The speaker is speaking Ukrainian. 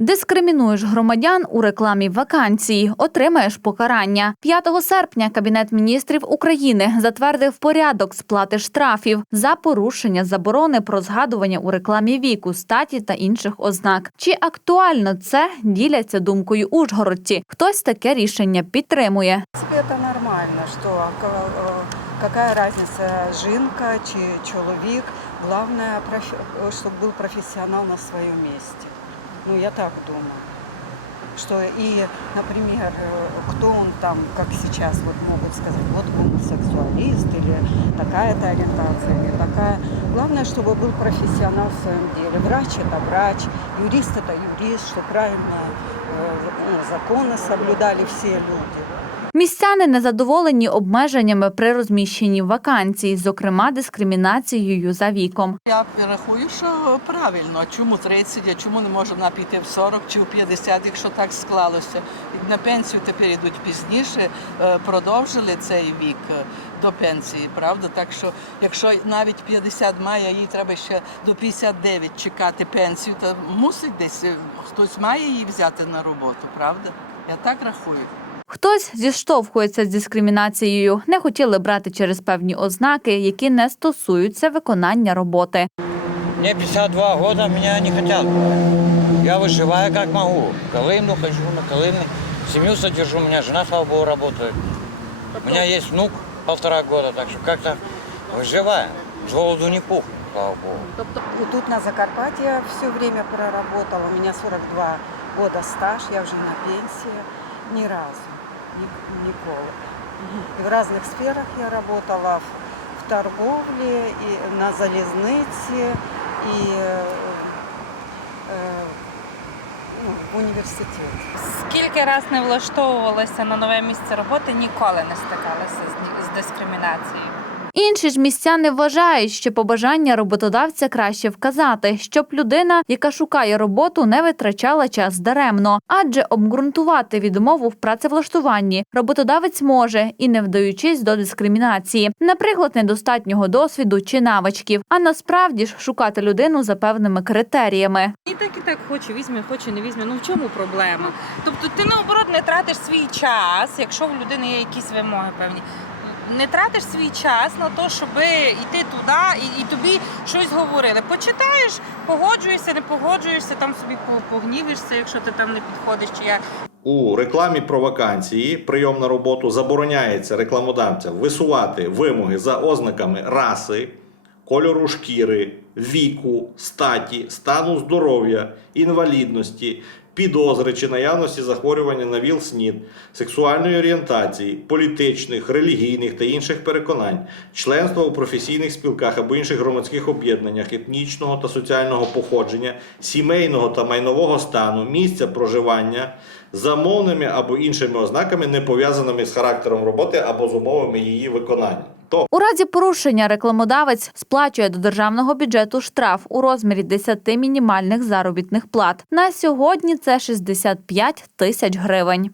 Дискримінуєш громадян у рекламі вакансії, отримаєш покарання. 5 серпня Кабінет міністрів України затвердив порядок сплати штрафів за порушення заборони про згадування у рекламі віку, статі та інших ознак. Чи актуально це діляться думкою ужгородці? Хтось таке рішення підтримує. В принципе, это нормально, что э, какая разница, жінка чи чоловік. Главное, чтобы был профессионал на своем месте. Ну, я так думаю. Что и, например, э, кто он там, как сейчас вот могут сказать, вот гомосексуалист или такая-то ориентация, или такая. Главное, чтобы был профессионал в своем деле. Врач это врач, юрист это юрист, что правильно э, ну, законы соблюдали все люди. Містяни незадоволені обмеженнями при розміщенні вакансій, зокрема дискримінацією за віком. Я рахую, що правильно. Чому 30, а чому не може вона піти в 40 чи в 50, якщо так склалося. На пенсію тепер йдуть пізніше, е, продовжили цей вік е, до пенсії, правда? Так що, якщо навіть 50 має, їй треба ще до 59 чекати пенсію, то мусить десь е, хтось має її взяти на роботу, правда? Я так рахую. Хтось зіштовхується з дискримінацією, не хотіли брати через певні ознаки, які не стосуються виконання роботи. Мне 52 года, меня не хотят. Я выживаю как могу. В Колымну хожу, на Колымне. Семью содержу, у меня жена, слава богу, работает. У меня есть внук полтора года, так что как-то выживаем. С голоду не пух, слава богу. Ну, Тут на Закарпатье я все время проработала. У меня 42 года стаж, я уже на пенсии. Ни разу. Ни- Никола. И в разных сферах я работала. В, в торговле, и на залезнице, и э, э, ну, в университете. Скільки раз не влаштовувалася на нове місце роботи, ніколи не стикалася з, з дискримінацією. Інші ж містяни вважають, що побажання роботодавця краще вказати, щоб людина, яка шукає роботу, не витрачала час даремно, адже обґрунтувати відмову в працевлаштуванні роботодавець може і не вдаючись до дискримінації, наприклад, недостатнього досвіду чи навичків. А насправді ж шукати людину за певними критеріями. І так, і так хоче, візьме, хоче, не візьме. Ну в чому проблема? Тобто ти наоборот не тратиш свій час, якщо в людини є якісь вимоги певні. Не тратиш свій час на те, щоб йти туди і, і тобі щось говорили. Почитаєш, погоджуєшся, не погоджуєшся, там собі по- погнівишся, якщо ти там не підходиш, чи я У рекламі про вакансії прийом на роботу забороняється рекламодавцям висувати вимоги за ознаками раси, кольору шкіри, віку, статі, стану здоров'я, інвалідності, підозри чи наявності захворювання на ВІЛ-СНІД, сексуальної орієнтації, політичних, релігійних та інших переконань, членства у професійних спілках або інших громадських об'єднаннях етнічного та соціального походження, сімейного та майнового стану, місця проживання, за мовними або іншими ознаками, не пов'язаними з характером роботи або з умовами її виконання. У разі порушення рекламодавець сплачує до державного бюджету штраф у розмірі 10 мінімальних заробітних плат. На сьогодні це 65 тисяч гривень.